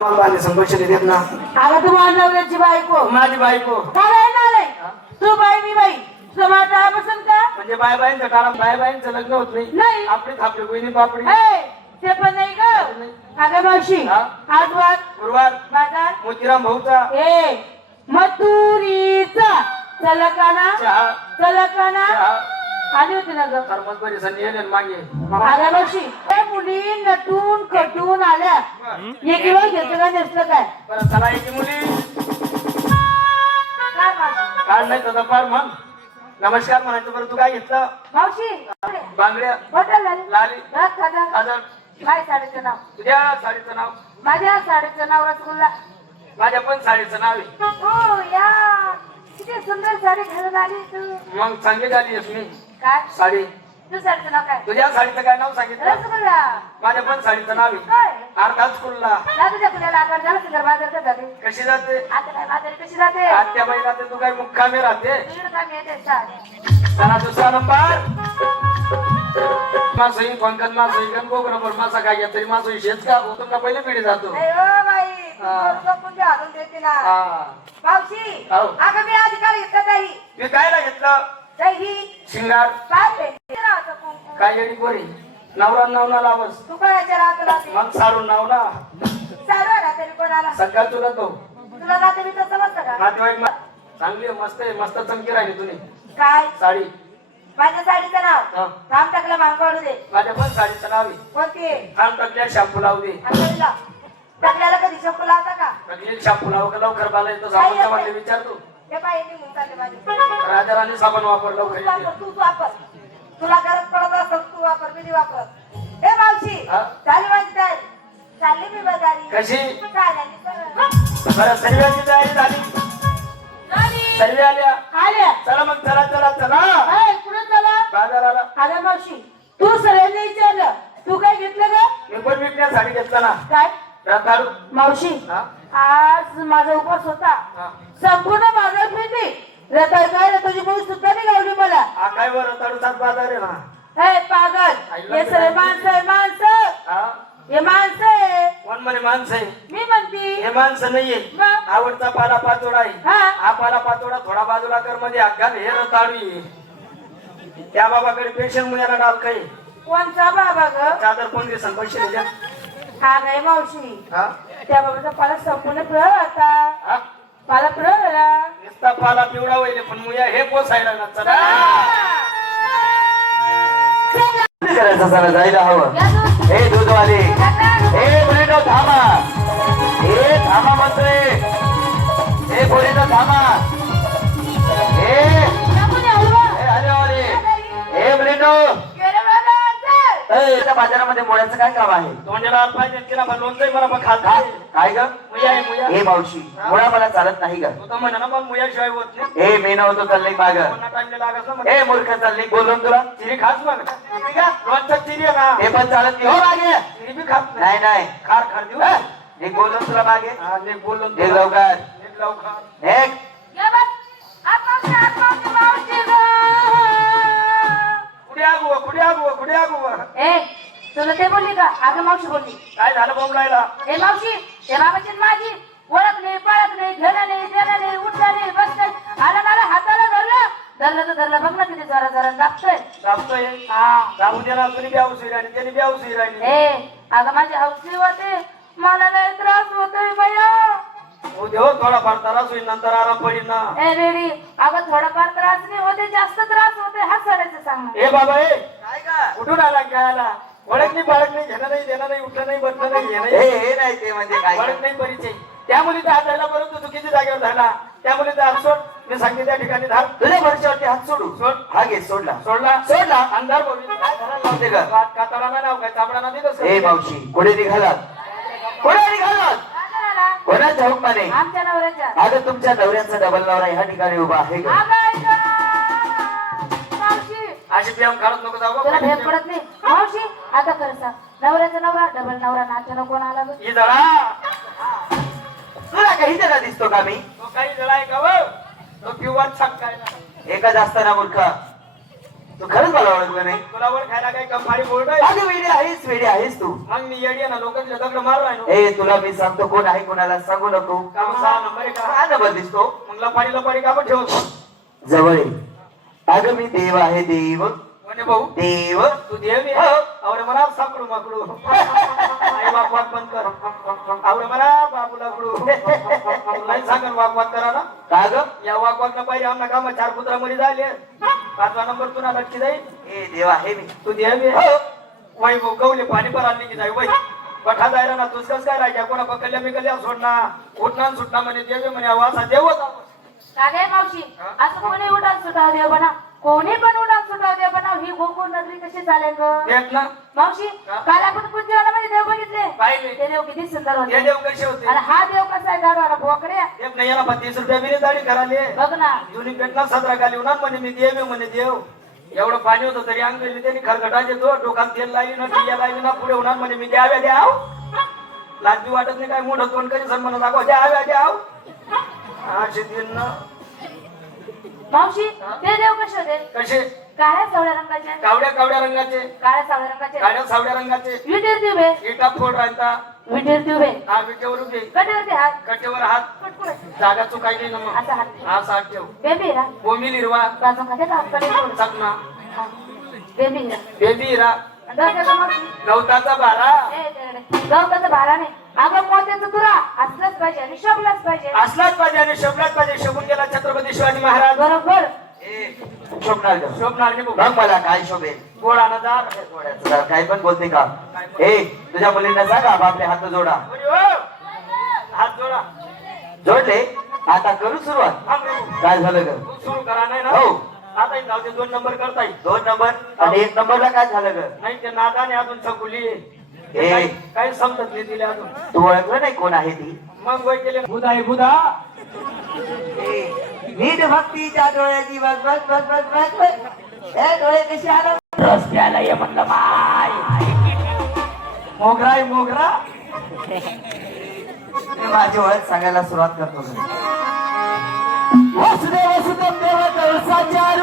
मला संभाषण देत ना. आला तू नवऱ्याची बायको माझी बायको नाही तू बाई मी बाई समाजा पसंत का म्हणजे बाय बाईंचं कारण बाय बाईंचं लग्न होत नाही. नाही. आपली थापली कोणी पापडी ते पण नाही ग. अगं मावशी आजवार गुरुवार बाजार मोतीराम भाऊचा मथुरीचा चलकाना चलकाना आली होती ना ग. तर मग बरी संधी येईल मागे. अगं मावशी त्या मुली नटून कटून आल्या एक किलो घेतलं का नेसलं काय बरं चला याची मुली काय मावशी काढ नाही तर पार मग नमस्कार म्हणायचं. बरं तू काय घेतलं? मावशी बांगड्या बॉटल लाली खाजा काजळ. काय साडीचं नाव तुझ्या साडीचं नाव? माझ्या साडीचं नाव रसगुल्ला. माझ्या पण साडीचं नाव आहे. हो या किती सुंदर साडी घालून आली तू. मग चांगली झाली आहेस मी काय साडी. तू साडीचं नाव काय? तुझ्या साडीचं काय नाव सांगितलं? रसगुल्ला. माझ्या पण साडीचं नाव आहे काय अर्धाच कुल्ला. जा तुझ्या कुणाला आकार झाला सुंदर बाजार का जाते कशी जाते? आता काय बाजार कशी जाते आत्या बाईला ते तू काय मुक्कामी राहते. तुझ्या काम येते साडी. चला दुसरा नंबर मासई पंकज मासई गण गोगरबर मासा काय घेतली मासई शेत का तुमका पहिले पिढी जातो. नाही ओ बाई तू बरोबर कोणते हालून देते ना मावशी. हो. अगं मी अधिकार घेतला नाही मी कायला घेतलं? दही शिंगार काय भेटते ना आता कुंकू. काय येडी पोरी नवरा नाव ना लावस तू कोणाच्या राहतो राहते मग सारून नाव ना चालू आहे ना तरी कोणाला सकाळ तुला तो तुला राहते मी तसं समजतं का नातेवाईक चांगली आहे, मस्त आहे मस्त चमकी राहिली तुझी काय साडी. माझ्या साडीचं नाव हा. राम टाकला मांग काढू दे. माझ्या पण साडीचं नाव आहे. कोणती थांब टाकल्या शॅम्पू लावू दे. अंगडीला टाकल्याला कधी शंपू लावता का? एक शॅम्पू लावू का लवकर बाला येतो साबणच्या वाटले विचारतो. हे बाई मी म्हणते माझी राजा राणी साबण वापर लवकर तू येते. वापर तूच वापर. तुला गरज पडत असेल तू वापर मी नाही वापरत. हे मावशी हा? झाली माझी तयारी. चालली मी बाजारी. कशी? चालेल सरळ. बरं सर्वांची तयारी झाली. सर्व आल्या आल्या चला मग चला चला चला कुठे चला बाजाराला. अगं मावशी तू सगळ्यांनी विचारलं तू काय घेतलं ग? मी पण विकण्या साडी घेतला ना काय रताळू. मावशी हा? आज माझा उपवास होता हा. संपूर्ण बाजार फिरली रताळ काय रे तुझी मुली सुद्धा नाही गावली मला. हा काय वर रताळूचाच बाजार आहे ना. हे पागल हे सगळे माणसं आहे माणसं. हा हे माणसं आहे कोण म्हणे माणसं आहे? मी म्हणती हे माणसं नाहीये. मग? आवडता पाला पाचोडा आहे. हा. हा पाला पाचोडा थोडा बाजूला कर मध्ये अग्गाल हे रताळू आहे. त्या बाबाकडे पेन्शन मुलांना डाल काही कोणचा बाबा ग? चादर कोण दिसन पैसे द्या. हा नाही मावशी हा त्या बाबाचा पाला संपूर्ण पिळा आता हा पाला पिळवला. नुसता पाला पिवळा होईल पण मुया हे पोसायला ना चला करायचं चला जायला हवं. हे दूधवाले हे बुलेटो थांबा. हे थांबा म्हणतोय. हे बुलेटो थांबा. हे अरे अरे हे बुलेटो त्या बाजारामध्ये मुळ्याचं काय काम आहे? तोंडाला पाहिजे केला पण लोणचं मला पण खात काय ग? मुया आहे मुया. हे मावशी मुळा मला चालत नाही ग. तू तर म्हणा ना पण मुयाशिवाय होत नाही. हे मी नव्हतो चालले माग. हे मूर्ख चालले बोलून तुला चिरी खास मग लोणचं चिरी आहे ना हे पण चालत नाही. हो मागे चिरी बी खात नाही. नाही खार खार देऊ एक बोलून तुला मागे. एक बोलून एक लवकर एक लवकर एक तुला ते बोलली का? अगं मावशी बोलली. काय झालं बोंबलायला? हे मावशी हे बाबाची माझी ओळख नाही पाळख नाही घेणं नाही देणं नाही उठणं नाही बस नाही. आला मला हाताला धरलं धरलं तर धरलं बघ ना किती जरा जरा दाबतोय. दाबतोय दाबू दे ना. तुझी बी औषधी राहिली त्याने बी औषधी राहिली. अगं माझी हौसली होते मला लय त्रास होतोय बया. हो थोडाफार त्रास होईल नंतर आराम पडेल ना. ए रेडी अगं थोडाफार त्रास नाही होते जास्त त्रास होते हा करायचं सांग. हे बाबा हे काय का कुठून आला काय आला? ओळख नाही पाळख नाही घेणं नाही देणं नाही उठणं नाही बसणं नाही हे नाही ते म्हणजे काय ओळख नाही परिचय. त्यामुळे हात धरला परंतु चुकीच्या जागेवर झाला त्यामुळे ते हात सोड. मी सांगितलं त्या ठिकाणी धार तुझ्या भरच्यावरती हात सोडू सोड. हा घे सोडला सोडला सोडला अंधार बोल काय धरायला लावते का? कातळा नाव काय चाबडा ना दिलं. हे मावशी पुढे निघालात पुढे निघालात कोणाच्या हुकमाने? आमच्या नवऱ्याच्या. अगं तुमच्या नवऱ्याचा डबल नवरा ह्या ठिकाणी उभा आहे का? मावशी अशी व्यायाम करत नको जाऊ. तुला भेट पडत नाही मावशी. आता खरं सांग नवऱ्याचा नवरा डबल नवरा नात्यानं कोण आला ग? ही जळा तुला काही जरा दिसतो का मी? तो काही जळा आहे का? तो किंवा छक्का एका जास्त ना मूर्ख तू खरंच मला ओळखलं नाही. तुला ओळखायला काही कंपारी बोर्ड आहे? अगं वेडी आहेस तू. मग मी येडी आहे ना, लोकांच्या दगड मारू राहिलो. ए तुला मी सांगतो कोण आहे कोणाला सांगू नको. का मग 6 नंबर आहे का? हा नंबर दिसतो. मग लपाडी का पण ठेवतो? जवळ ये. अगं मी देव आहे देव. म्हणे भाऊ देव तू देव आहे? आवडे म्हणा साकडू माकडू. आई वाक बंद कर. आवडे म्हणा बाबू लाकडू. नाही सांगन वाक करा ना. का ग? या वाक न पाहिजे आमना कामा 4 कुत्रा मरी झाले. 5वा नंबर तुला लटकी जाईल. ए देव आहे मी. तू देव आहे? वाई भाऊ गवले पाणी पर आणली की जाई वय पठा जायला ना तुझ कस काय राहायच्या कोणा पकडल्या मी कल्या सोडना उठणार सुटणार म्हणे देव म्हणे असा देव होता. का गे मावशी असं कोणी उडान सुटाव देव बना, कोणी पण उडान सुटाव देव बना. ही गोकुळ नगरी कशी चालेल ग देख ना मावशी? काल आपण कुंजवनामध्ये देव बघितले. पाहिले. ते देव किती सुंदर हे होते. देव कसे होते? आणि हा देव कसा आहे गाडवाला बोकड्या. एक नाही याला 30 रुपया बिने दाढी कराले. बघ ना जुनी पेटना 17 गाली होणार म्हणे मी देव आहे म्हणे देव. एवढं पाणी होतं तरी अंग गेली त्यांनी खरकटाचे तो डोकात तेल लावली ना टिया लावली ना पुढे होणार म्हणे मी द्याव्या द्याव. लाजबी वाटत नाही काय मोठं तोंड कधी सण म्हणत दाखव द्याव्या द्याव. 8 दिन ना मावशी ते देव कसे होते? कसे? काळ्या सावळ्या रंगाचे. कावड्या रंगाचे. काळ्या सावळ्या रंगाचे. काळ्या सावड्या रंगाचे. विटीवरती उभे. इटा फोड राहता. विटीवरती उभे. हा विटेवर उभे. कटेवरती हात. कटेवर हात. पटकुळे. जागा चुकायची ना मग. असा हात. हा साठ ठेव. बेबी हिरा. बोमी निर्वा बाजू खाते का कडे ठेवून. चकना बेबी हिरा. बेबी हिरा. डोक्याचा मावशी. गवताचा बारा. गवताचं भारा नाही. अगं मोत्याचं तुरा असलंच पाहिजे आणि शोभलाच पाहिजे. असलाच पाहिजे आणि शोभलाच पाहिजे. शोभून गेला छत्रपती शिवाजी महाराज. बरोबर. ए शोभणार ग. शोभणार नाही बघ मला काय शोभेल. गोळा नजार. जरा काय पण बोलते का? ए तुझ्या मुलींना सांगा आपले हात जोडा. हात जोडा. जोडले आता करू सुरुवात. थांब रे भाऊ. काय झालं ग? सुरू करा नाही ना. हो. आता जाऊ दे 2 नंबर करता येईल. 2 नंबर आणि 1 नंबरला काय झालं ग? नाही ते नादाने अजून सकुली ए. काही समजत नाही तिला अजून. तू ओळखलं नाही कोण आहे ती? मग वय केले बुधा आहे बुधा. ए, नीट भक्तीच्या डोळ्याची बघ बघ बघ बघ बघ बघ. ए डोळे कसे आलं? रस्त्याला ये म्हणलं माय. मोगरा आहे मोगरा. मी माझी ओळख सांगायला सुरुवात करतो. वसुदेव वसुदेव देव कळसाच्या